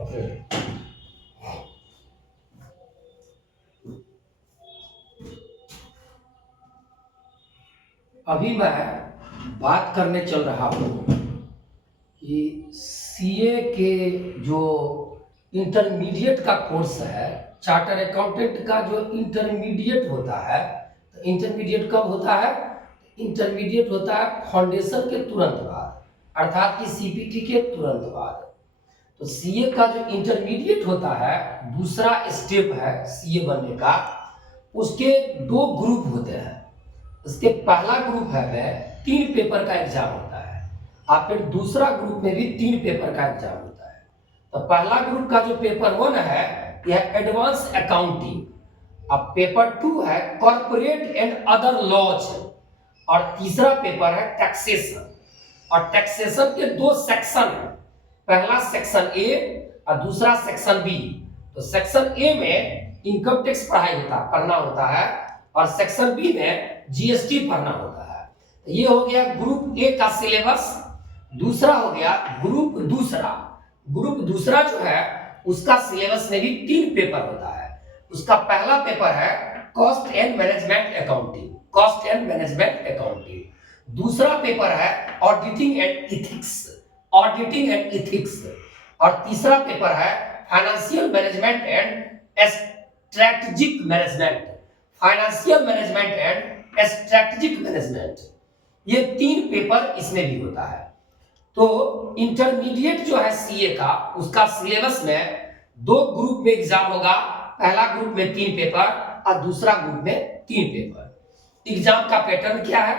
Okay. अभी मैं बात करने चल रहा हूँ कि सीए के जो इंटरमीडिएट का कोर्स है, चार्टर अकाउंटेंट का जो इंटरमीडिएट होता है, तो इंटरमीडिएट कब होता है? इंटरमीडिएट होता है फाउंडेशन के तुरंत बाद, अर्थात कि सीपीटी के तुरंत बाद। तो सीए का जो इंटरमीडिएट होता है, दूसरा स्टेप है सीए बनने का, उसके दो ग्रुप होते हैं। इसके पहला ग्रुप है में 3 पेपर का एग्जाम होता है, और फिर दूसरा ग्रुप में भी 3 पेपर का एग्जाम होता है। तो पहला ग्रुप का जो पेपर 1 है यह एडवांस अकाउंटिंग, अब पेपर 2 है कॉर्पोरेट एंड अदर लॉज, और तीसरा पेपर है टैक्सेशन। और टैक्सेशन के 2 सेक्शन है, पहला सेक्शन ए और दूसरा सेक्शन बी। तो सेक्शन ए में इनकम टैक्स पढ़ना होता है, और सेक्शन बी में जीएसटी पढ़ना होता है। तो ये हो गया ग्रुप ए का सिलेबस। दूसरा हो गया ग्रुप दूसरा। ग्रुप दूसरा जो है उसका सिलेबस में भी 3 पेपर होता है। उसका पहला पेपर है cost and management accounting, cost and management accounting. दूसरा पेपर है auditing and ethics, auditing and ethics. और तीसरा पेपर है financial management and strategic management, financial management and strategic management. ये 3 पेपर इसमें भी होता है। तो इंटरमीडिएट जो है सीए का, उसका सिलेबस में 2 ग्रुप में एग्जाम होगा, पहला ग्रुप में 3 पेपर और दूसरा ग्रुप में 3 पेपर। एग्जाम का पैटर्न क्या है?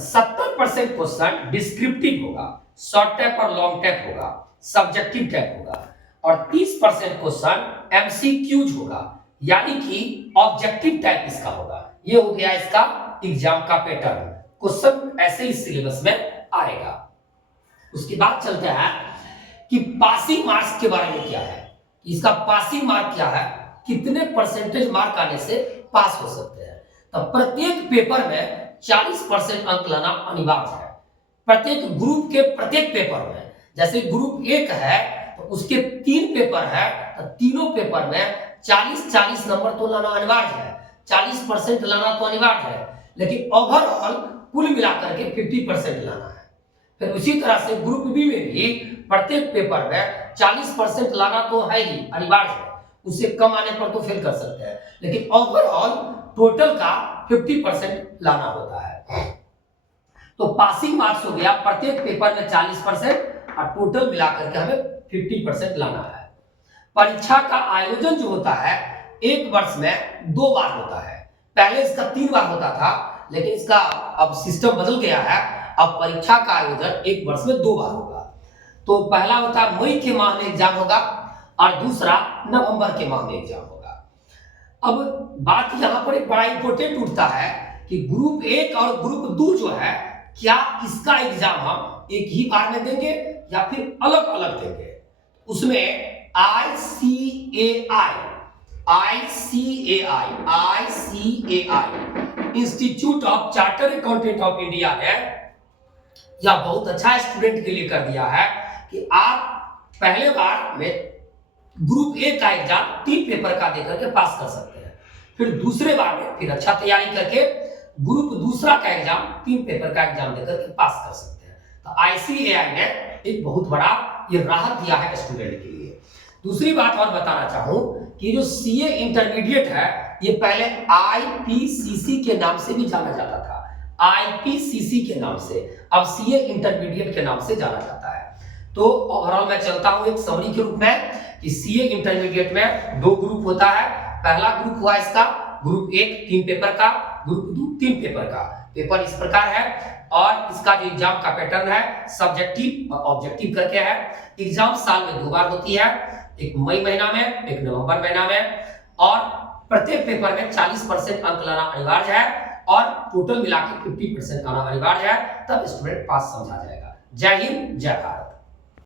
70% क्वेश्चन डिस्क्रिप्टिव होगा, शॉर्ट टाइप और लॉन्ग टाइप होगा, सब्जेक्टिव टाइप होगा, और 30% क्वेश्चन एमसीक्यूज होगा, यानी कि ऑब्जेक्टिव टाइप इसका होगा। ये हो गया इसका एग्जाम का पैटर्न। क्वेश्चन ऐसे ही सिलेबस में आएगा। उसके बाद चलते हैं कि पासिंग मार्क्स के बारे में क्या है। इसका पासिंग मार्क क्या है, कितने परसेंटेज मार्क आने से पास हो सकते हैं। तो प्रत्येक पेपर में 40% अंक लाना अनिवार्य है। प्रत्येक ग्रुप के प्रत्येक पेपर में, जैसे ग्रुप 1 है तो उसके 3 पेपर है, तो तीनों पेपर में 40-40 नंबर तो लाना अनिवार्य है, 40% लाना तो अनिवार्य है। लेकिन ओवरऑल कुल मिलाकर के 50% लाना है। फिर उसी तरह से ग्रुप बी में भी प्रत्येक पेपर में 40% लाना तो है ही, अनिवार्य है, उससे कम आने पर तो फेल कर सकते हैं, लेकिन ओवरऑल टोटल का 50% लाना होता है। तो पासिंग मार्क्स हो गया प्रत्येक पेपर में 40% और टोटल मिलाकर के हमें 50% लाना है। परीक्षा का आयोजन जो होता है 1 वर्ष में 2 बार होता है। पहले इसका 3 बार होता था, लेकिन इसका अब सिस्टम बदल गया है। अब परीक्षा का आयोजन 1 वर्ष में 2 बार होगा। तो पहला होता है मई के माह में एग्जाम होगा, और दूसरा नवंबर के माह में एग्जाम होगा। अब बात यहाँ पर एक बड़ा इंपॉर्टेंट उठता है कि ग्रुप 1 और ग्रुप 2 जो है, क्या इसका एग्जाम हम एक ही बार में देंगे या फिर अलग अलग देंगे। उसमें ICAI institute of charter accountant of India है, यह बहुत अच्छा स्टूडेंट के लिए कर दिया है कि आप पहले बार में ग्रुप 1 का एग्जाम 3 पेपर का देकर के पास कर सकते हैं। फिर दूसरे बार में फिर अच्छा तैयारी करके ग्रुप दूसरा का एग्जाम 3 पेपर का एग्जाम देकर के पास कर सकते हैं। तो ICAI ने एक बहुत बड़ा ये राहत दिया है स्टूडेंट के लिए। दूसरी बात और बताना चाहूं कि जो सीए इंटरमीडिएट है, ये पहले IPCC के नाम से भी जाना जाता था, IPCC के नाम से, अब सीए इंटरमीडिएट के नाम से जाना जाता है। तो ओवरऑल मैं चलता हूं एक समरी के रूप में कि सीए इंटरमीडिएट में 2 ग्रुप होता है। पहला ग्रुप हुआ इसका ग्रुप 1 3 पेपर का, ग्रुप 2 3 पेपर का। पेपर इस प्रकार है, और इसका जो एग्जाम का पैटर्न है सब्जेक्टिव और ऑब्जेक्टिव करके है। एग्जाम साल में 2 बार होती है, एक मई महीना में, एक नवंबर महीना में, और प्रत्येक पेपर में 40% अंक लाना अनिवार्य है, और टोटल मिला के 50% आना अनिवार्य है, तब स्टूडेंट पास समझा जाएगा। जय हिंद, जय भारत।